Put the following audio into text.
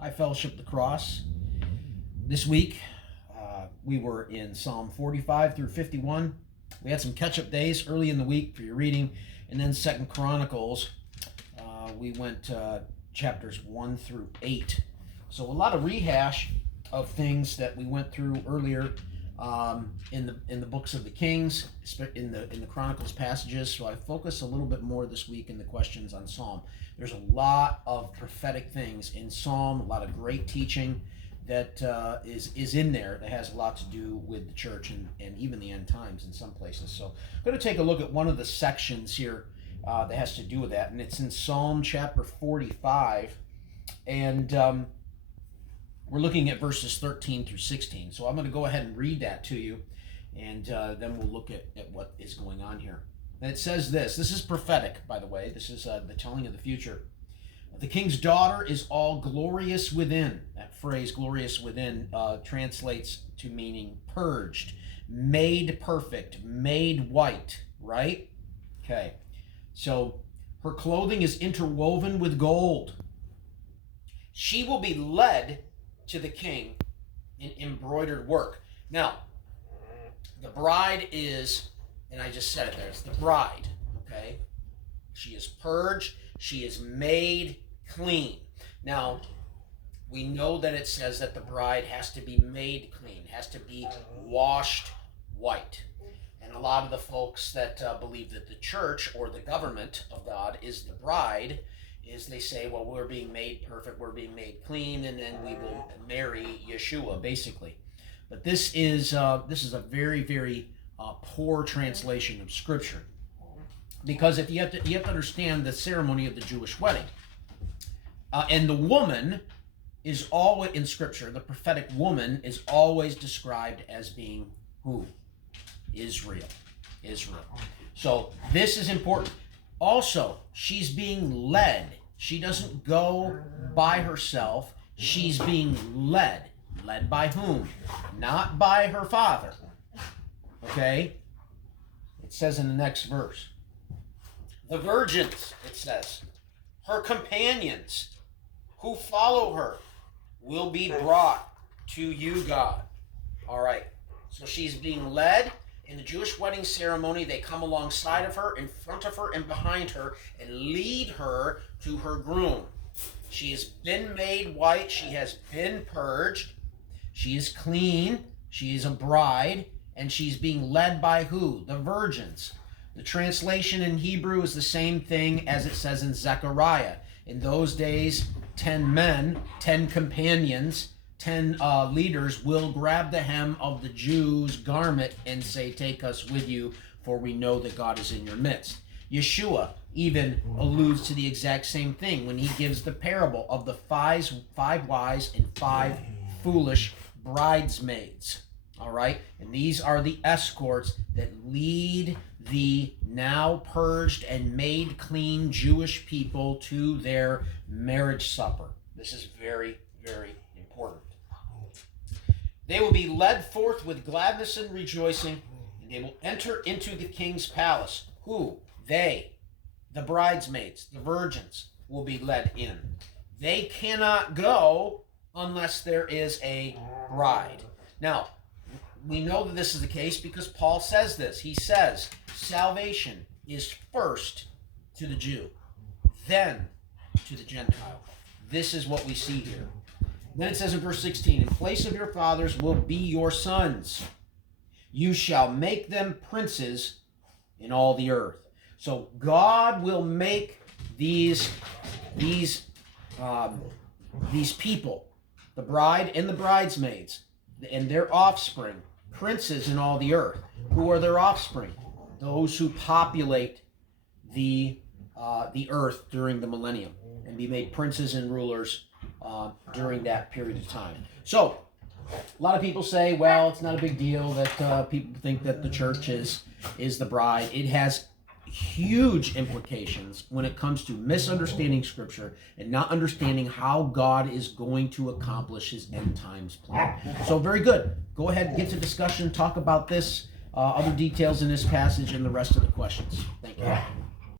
I Fellowship the Cross. This week, we were in Psalm 45 through 51. We had some catch-up days early in the week for your reading, and then Second Chronicles. We went chapters 1 through 8. So a lot of rehash of things that we went through earlier in the books of the Kings, in the Chronicles passages. So I focus a little bit more this week in the questions on Psalm. There's a lot of prophetic things in Psalm, a lot of great teaching that is in there that has a lot to do with the church and even the end times in some places. So I'm going to take a look at one of the sections here that has to do with that, and it's in Psalm chapter 45, and we're looking at verses 13 through 16. So I'm going to go ahead and read that to you, and then we'll look at what is going on here. And it says this is prophetic, by the way. This is the telling of the future. The king's daughter is all glorious within. That phrase, glorious within, translates to meaning purged, made perfect, made white, right? Okay. So her clothing is interwoven with gold. She will be led to the king in embroidered work. Now, the bride is, and I just said it there, it's the bride, okay? She is purged. She is made clean. Now, we know that it says that the bride has to be made clean, has to be washed white. And a lot of the folks that believe that the church or the government of God is the bride, is they say, well, we're being made perfect, we're being made clean, and then we will marry Yeshua, basically. But this is a very, very poor translation of Scripture, because if you have to understand the ceremony of the Jewish wedding. And the woman is always, in Scripture, the prophetic woman is always described as being who? Israel. So this is important. Also, she's being led. She doesn't go by herself. She's being led. Led by whom? Not by her father. Okay? It says in the next verse. The virgins, it says, her companions who follow her will be brought to you, God. All right. So she's being led. In the Jewish wedding ceremony, they come alongside of her, in front of her, and behind her, and lead her to her groom. She has been made white. She has been purged. She is clean. She is a bride. And she's being led by who? The virgins. The translation in Hebrew is the same thing as it says in Zechariah. In those days, 10 men, 10 companions, 10 leaders will grab the hem of the Jew's garment and say, take us with you, for we know that God is in your midst. Yeshua even alludes to the exact same thing when he gives the parable of the five wise and 5 foolish bridesmaids. All right? And these are the escorts that lead the now purged and made clean Jewish people to their marriage supper. This is very, very important. They will be led forth with gladness and rejoicing, and they will enter into the king's palace. Who? They, the bridesmaids, the virgins, will be led in. They cannot go unless there is a bride. Now, we know that this is the case because Paul says this. He says, salvation is first to the Jew, then to the Gentile. This is what we see here. Then it says in verse 16, in place of your fathers will be your sons. You shall make them princes in all the earth. So God will make these people, the bride and the bridesmaids, and their offspring, princes in all the earth. Who are their offspring? Those who populate the earth during the millennium and be made princes and rulers during that period of time. So, a lot of people say, well, it's not a big deal that people think that the church is the bride. It has huge implications when it comes to misunderstanding Scripture and not understanding how God is going to accomplish his end times plan. So very good. Go ahead, get to discussion, talk about this, other details in this passage and the rest of the questions. Thank you.